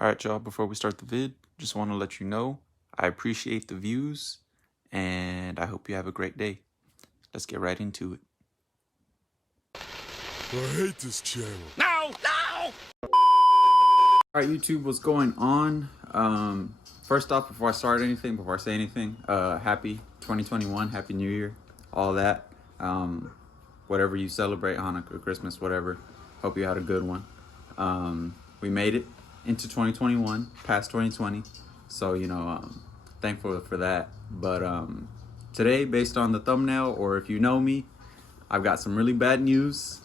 Alright y'all, before we start the vid, just want to let you know I appreciate the views and I hope you have a great day. Let's get right into it. I hate this channel. No! Alright YouTube, what's going on? First off, before I say anything, happy 2021, happy new year, all that. Whatever you celebrate, Hanukkah, Christmas, whatever. Hope you had a good one. We made it into 2021, past 2020. So, thankful for that. But today, based on the thumbnail, or if you know me, I've got some really bad news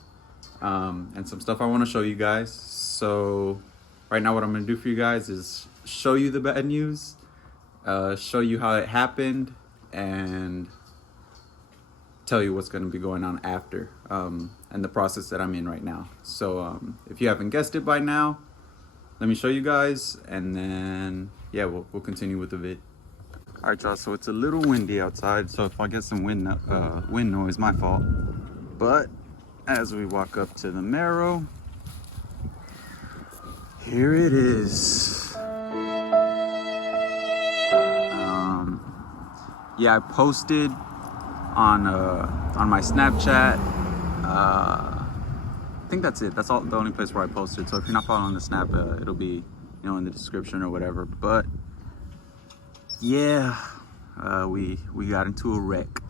and some stuff I want to show you guys. So right now what I'm going to do for you guys is show you the bad news, show you how it happened, and tell you what's going to be going on after and the process that I'm in right now. So if you haven't guessed it by now, let me show you guys, and then yeah, we'll continue with the vid. All right, y'all, so it's a little windy outside, so if I get some wind noise, my fault. But as we walk up to the Marrow, here it is. Yeah, I posted on my Snapchat. I think that's it. That's all, the only place where I posted. So if you're not following the Snap, it'll be, in the description or whatever. But yeah, we got into a wreck.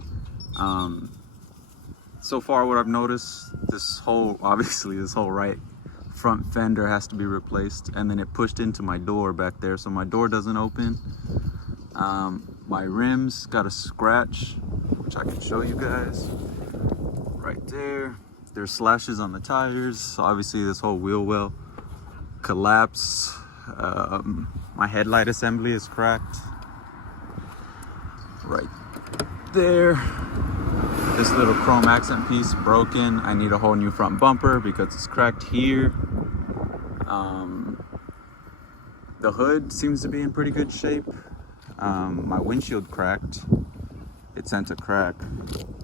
So far, what I've noticed, this whole right front fender has to be replaced, and then it pushed into my door back there, so my door doesn't open. My rims got a scratch, which I can show you guys right there. There's slashes on the tires, so obviously this whole wheel well collapsed. My headlight assembly is cracked right there. This little chrome accent piece broken. I need a whole new front bumper because it's cracked here. The hood seems to be in pretty good shape. My windshield cracked. It sent a crack.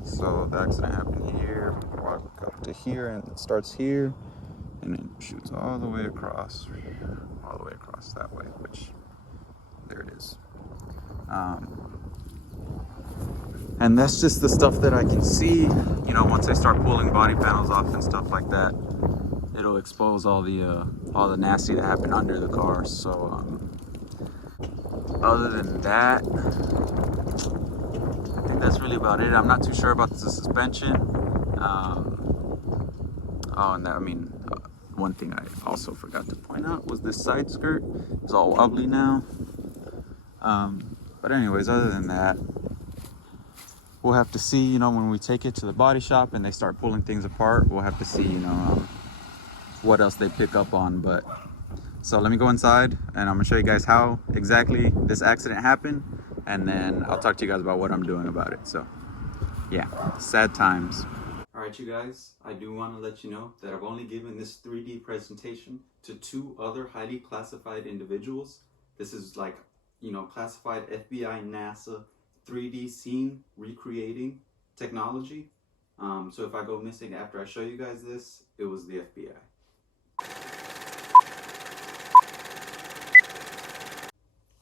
So the accident happened here. Walk up to here, and it starts here, and it shoots all the way across that way, which there it is. And that's just the stuff that I can see. Once I start pulling body panels off and stuff like that, it'll expose all the nasty that happened under the car. So other than that, I think that's really about it. I'm not too sure about the suspension. One thing I also forgot to point out was this side skirt. It's all wobbly now. But anyways, other than that, we'll have to see, when we take it to the body shop and they start pulling things apart, we'll have to see, what else they pick up on. But so let me go inside and I'm gonna show you guys how exactly this accident happened, and then I'll talk to you guys about what I'm doing about it. So yeah, sad times. All right, you guys, I do want to let you know that I've only given this 3D presentation to 2 other highly classified individuals. This is like, classified FBI, NASA, 3D scene recreating technology. So if I go missing after I show you guys this, it was the FBI.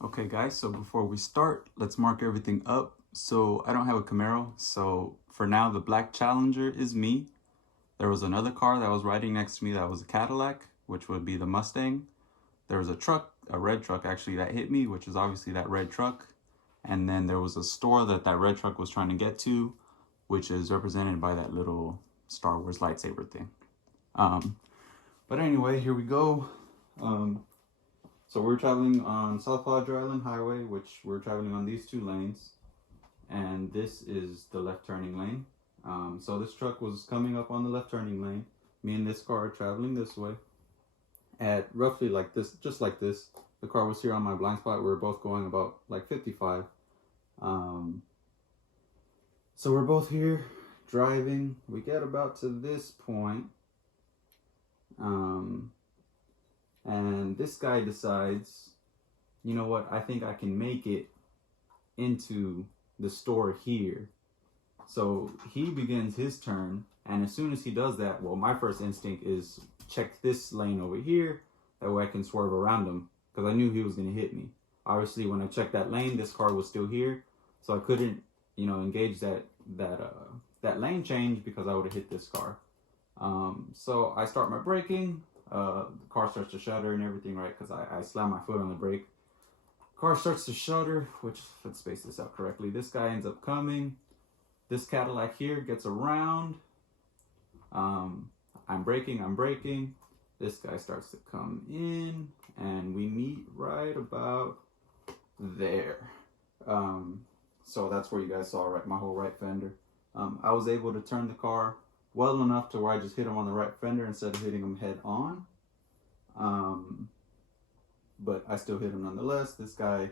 Okay guys, so before we start, let's mark everything up. So I don't have a Camaro, so for now the black Challenger is me. There was another car that was riding next to me that was a Cadillac, which would be the Mustang. There was a truck, a red truck actually, that hit me, which is obviously that red truck. And then there was a store that red truck was trying to get to, which is represented by that little Star Wars lightsaber thing. But anyway, here we go. So we're traveling on South Padre Island Highway, which we're traveling on these 2 lanes. And this is the left turning lane. So this truck was coming up on the left turning lane. Me and this car are traveling this way at roughly like this, just like this. The car was here on my blind spot. We were both going about like 55. So we're both here driving. We get about to this point. And this guy decides, you know what, I think I can make it into the store here. So he begins his turn, and as soon as he does that, well, my first instinct is check this lane over here. That way I can swerve around him, because I knew he was gonna hit me. Obviously, when I checked that lane, this car was still here, so I couldn't, engage that lane change because I would have hit this car. So I start my braking. The car starts to shudder and everything, right? Because I slam my foot on the brake. Car starts to shudder, which, let's space this out correctly. This guy ends up coming. This Cadillac here gets around. I'm braking. This guy starts to come in, and we meet right about there. So that's where you guys saw my whole right fender. I was able to turn the car well enough to where I just hit him on the right fender instead of hitting him head on. But I still hit him nonetheless. This guy,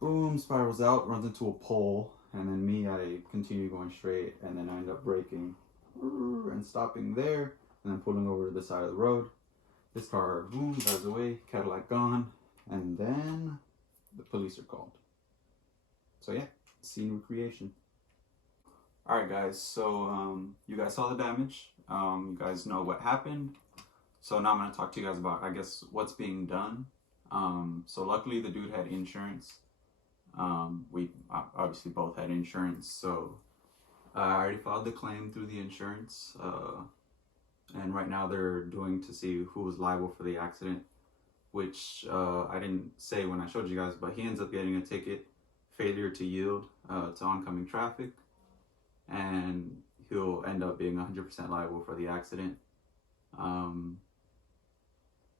boom, spirals out, runs into a pole, and then me, I continue going straight, and then I end up braking and stopping there, and then pulling over to the side of the road. This car, boom, drives away, Cadillac gone, and then the police are called. So yeah, scene recreation. Alright guys, so you guys saw the damage, you guys know what happened, so now I'm going to talk to you guys about, I guess, what's being done. So luckily the dude had insurance. We obviously both had insurance, so I already filed the claim through the insurance, and right now they're doing to see who was liable for the accident, which I didn't say when I showed you guys, but he ends up getting a ticket, failure to yield to oncoming traffic, and he'll end up being 100% liable for the accident.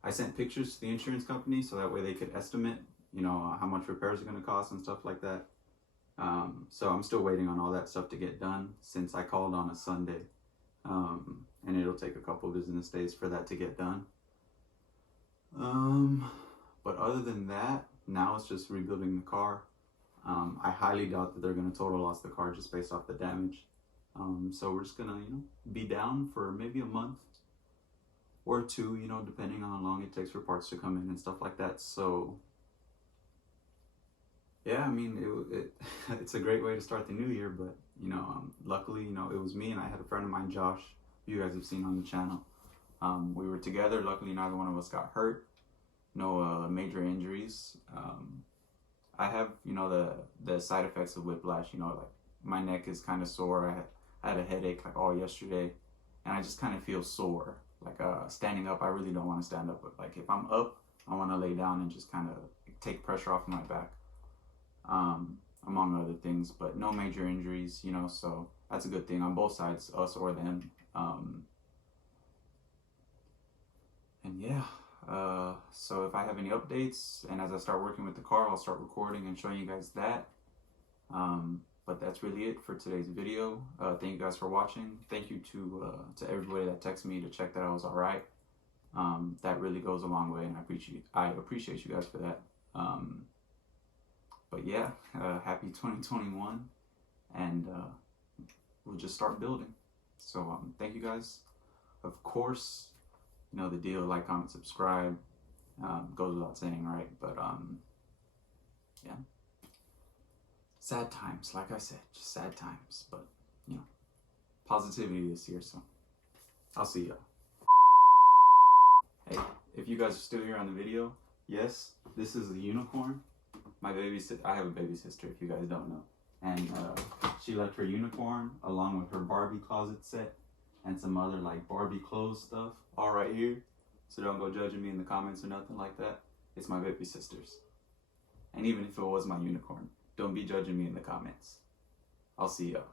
I sent pictures to the insurance company so that way they could estimate, how much repairs are going to cost and stuff like that. So I'm still waiting on all that stuff to get done since I called on a Sunday, and it'll take a couple business days for that to get done. But other than that, now it's just rebuilding the car. I highly doubt that they're going to total loss the car just based off the damage. So we're just going to, be down for maybe a month or two, depending on how long it takes for parts to come in and stuff like that. So yeah, I mean, it's a great way to start the new year, but, luckily, it was me and I had a friend of mine, Josh, who you guys have seen on the channel. We were together. Luckily, neither one of us got hurt. No major injuries. I have, the side effects of whiplash, like my neck is kind of sore. I had a headache like all yesterday, and I just kind of feel sore. Like standing up, I really don't want to stand up, but like if I'm up, I want to lay down and just kind of take pressure off my back, among other things, but no major injuries, so that's a good thing on both sides, us or them. And yeah, so if I have any updates and as I start working with the car, I'll start recording and showing you guys that. But that's really it for today's video. Thank you guys for watching. Thank you to everybody that texted me to check that I was all right. That really goes a long way, and I appreciate you guys for that. But yeah, happy 2021, and we'll just start building. So thank you guys. Of course, the deal, like, comment, subscribe, goes without saying, right? But yeah, sad times, like I said, just sad times, but positivity this year. So I'll see y'all. Hey, if you guys are still here on the video, yes, this is a unicorn. My I have a baby sister, if you guys don't know, and she left her unicorn along with her Barbie closet set and some other like Barbie clothes stuff all right here. So don't go judging me in the comments or nothing like that. It's my baby sister's. And even if it was my unicorn, don't be judging me in the comments. I'll see y'all.